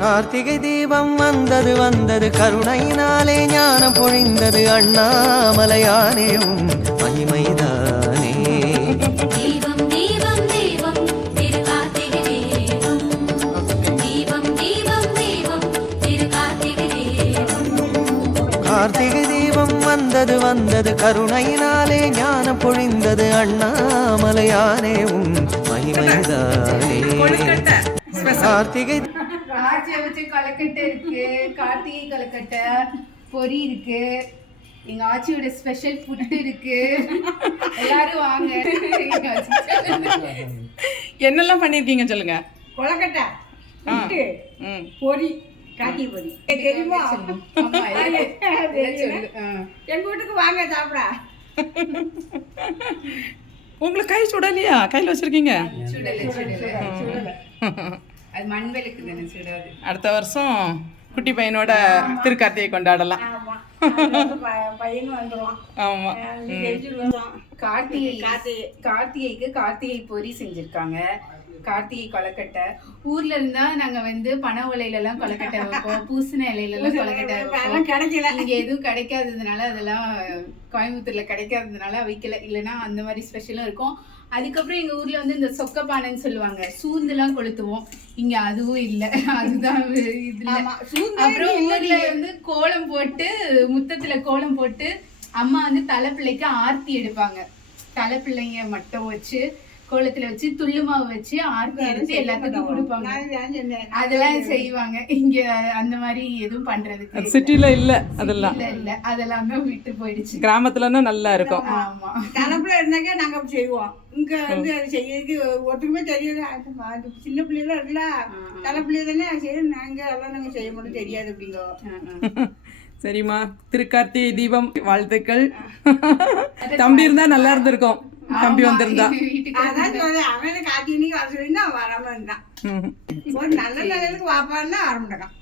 கார்த்திகை தீபம் வந்தது வந்தது கருணையினாலே ஞானம் பொழிந்தது அண்ணாமலையானே உன் மகிமைதானே. தீபம் தீபம் தீபம் திரு கார்த்திகை தீபம். தீபம் தீபம் தீபம் திரு கார்த்திகை தீபம். கார்த்திகை தீபம் வந்தது வந்தது கருணையினாலே ஞானம் பொழிந்தது அண்ணாமலையானே உன் மகிமைதானே. கார்த்திகை ஆட்சியை வச்சு கொலக்கட்டை இருக்கு, கார்த்திகை கொலக்கட்டை, பொரி இருக்கு, எங்க ஆச்சியோட ஸ்பெஷல் ஃபுட் இருக்கு. எல்லாரும் வாங்க. என்னெல்லாம் பண்ணிருக்கீங்க சொல்லுங்க. கொலக்கட்டை, புட்டு, பொரி, காட்டி பொரி தெரியுமா? ஆமா, இதெல்லாம் சொல்லு. எங்க வீட்டுக்கு வாங்க சாப்பிட. உங்களுக்கு கை சுடலையா? கையில் வச்சிருக்கீங்க? சுடல. அது மண் விளக்கு தானே, சுடாது. அடுத்த வருஷம் குட்டி பையனோட திருக்கார்த்திகை கொண்டாடலாம். பையனும் வந்துடுவான். ஆமா. கார்த்திகைக்கு கார்த்திகை பொரி செஞ்சிருக்காங்க, கார்த்திகை கொலக்கட்டை. ஊர்ல இருந்தா நாங்க வந்து பனை ஓலையில எல்லாம் கொலக்கட்டை வைப்போம், பூசண இலையில எல்லாம் கொலக்கட்டை வைப்போம். கிடைக்கல, இங்க எதுவும் கிடைக்காததுனால, அதெல்லாம் கோயம்புத்தூர்ல கிடைக்காததுனால வைக்கல. இல்லைன்னா அந்த மாதிரி ஸ்பெஷலும் இருக்கும். அதுக்கப்புறம் எங்க ஊர்ல வந்து இந்த சொக்கப்பானைன்னு சொல்லுவாங்க, சூந்துலாம் கொளுத்துவோம். இங்க அதுவும் இல்லை, அதுதான் இதுல. அப்புறம் ஊர்ல வந்து கோலம் போட்டு, முத்தத்துல கோலம் போட்டு அம்மா வந்து தலைப்பிள்ளைக்கு ஆர்த்தி எடுப்பாங்க. தலைப்பிள்ளைங்க மட்டும் வச்சு கோலத்துல வச்சு துள்ளு மாவு வச்சு ஆர்த்தி எடுத்து எல்லாத்துக்கும் கொடுப்பாங்க. அதெல்லாம் செய்வாங்க. இங்க அந்த மாதிரி எதுவும் பண்றதுக்கு சிட்டில இல்ல. அதெல்லாம் இல்ல, அதெல்லாம் தான் விட்டு போயிடுச்சு. கிராமத்துலன்னா நல்லா இருக்கும். ஆமா, தலைப்புல இருந்தாக்க நாங்க அப்படி செய்வோம். இங்க வந்து அது செய்யறதுக்கு ஒருத்துக்குமே தெரியல. சின்ன பிள்ளைலாம் இருக்குல்ல, தலைப்பிள்ளைய தானே செய்யணும். நாங்க அதெல்லாம் நாங்க செய்ய மட்டும் தெரியாது அப்படிங்க. சரிம்மா, திருக்கார்த்திகை தீபம் வாழ்த்துக்கள். தம்பி இருந்தா நல்லா இருந்திருக்கும். தம்பி வந்திருந்தா அதான் சொல்றேன், அவனுக்கு காட்டி வர சொல்லி வராம இருந்தான். ஒரு நல்ல நல்லதுக்கு வாப்பான்னா வர மாட்டான்.